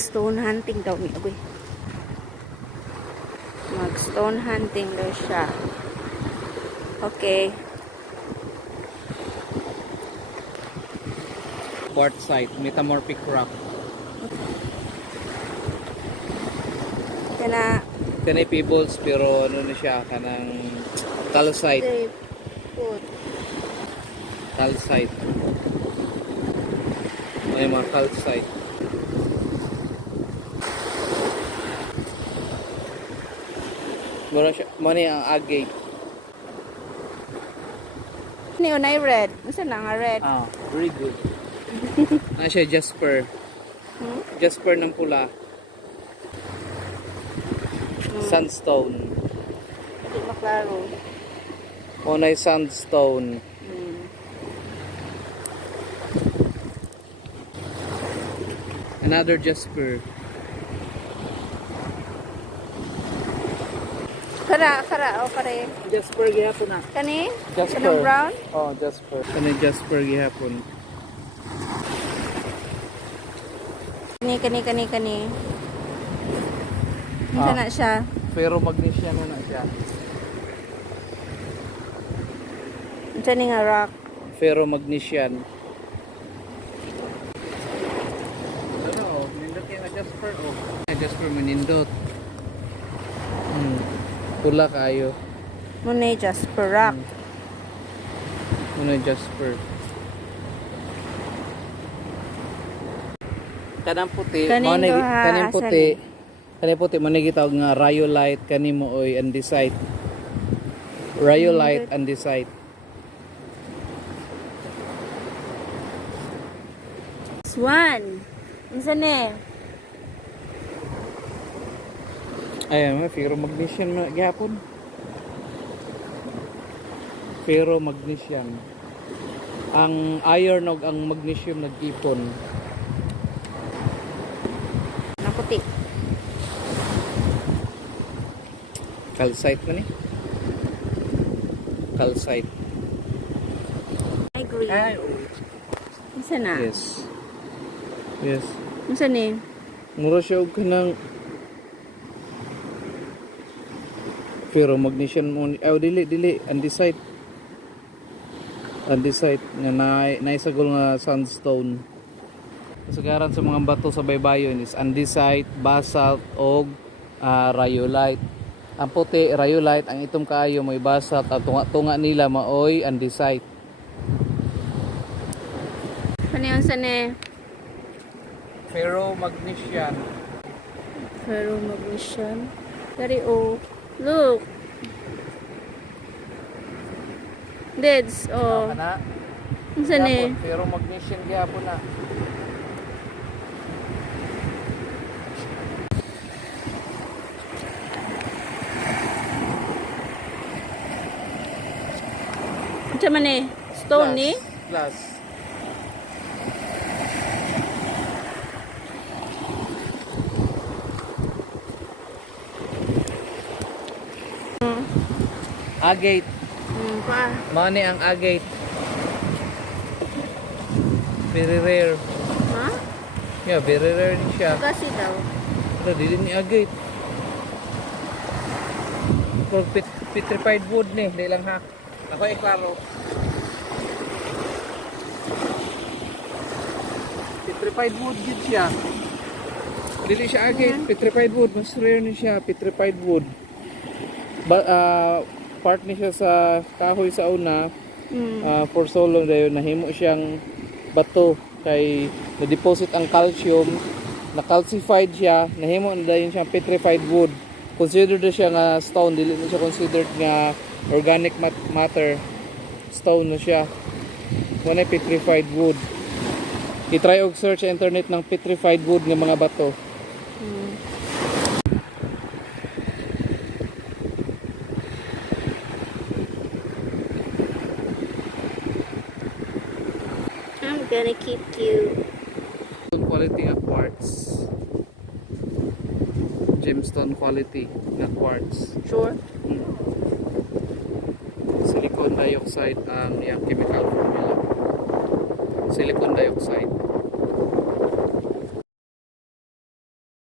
Mag-stone hunting daw ni Agoy. Mag-stone hunting daw siya. Okay. Quartzite, metamorphic rock. Kana Kanay pebbles pero ano na siya, kanang calcite. okay. Good. Calcite. May mga calcite. Mura siya, money ang agate. Ni unay red. Unsa na nga red? Ah, very good. Ano siya, jasper. Jasper ng pula. Sandstone. Hindi maklaro. Monay sandstone. Another jasper. Kara, o pare. Jasper gihapon na. Kani? Jasper. Kanang brown? Oh, jasper. Kani jasper gihapon. Kani. Unsa na siya? Ferromagnesian na siya. Unsa ni nga rock? Ferromagnesian. Ano, nindot yung jasper oh. Jasper manindot. Pula kayo. Muna jasper rock. Muna jasper. Kanang puti, kanang puti. Kanang puti man gitawag nga rhyolite kani mo oy andesite. Rhyolite andesite. Swan. Unsa ni? Ayan, ferromagnesian na gihapon. Ferromagnesian. Ang iron ug ang magnesium nag-ipon. Naputi. Calcite man ni. Calcite. I agree. Unsa na? Yes. Yes. Unsa ni? Mura siya og kanang ferromagnesian mo. Dili andesite. Andesite nga naisagol nga sandstone. Kasagaran sa mga bato sa baybayon is andesite, basalt og rhyolite. Ang puti rhyolite, ang itom kaayo may basalt at tunga nila maoy andesite. Kani unsa ni? Ferromagnesian. Ferromagnesian. Dari oh. Look. Deads oh. Kana. Unsa ni? Ferromagnesian gyapon na. Unsa man ni? Stone ni? Glass. Agate. Pa. Money ang agate. Very rare. Ha? Yeah, very rare din siya. Kasi daw. Pero dili ni agate. Pero petrified wood ni, di lang ha. Ako ay klaro. Petrified wood gid siya. Dili siya agate, petrified wood, mas rare ni siya, petrified wood. Part ni siya sa kahoy sa una. For so long dayon nahimo siyang bato kay na-deposit ang calcium, na-calcified siya, nahimo na dayon siyang petrified wood. Considered na siya nga stone, dili na siya considered nga organic matter. Stone na siya. Muna petrified wood. I-try og search sa internet ng petrified wood nga mga bato. I'm gonna keep you. Quality nga quartz. Gemstone quality nga quartz. Sure. Silicon dioxide ang iyang chemical formula. Silicon dioxide.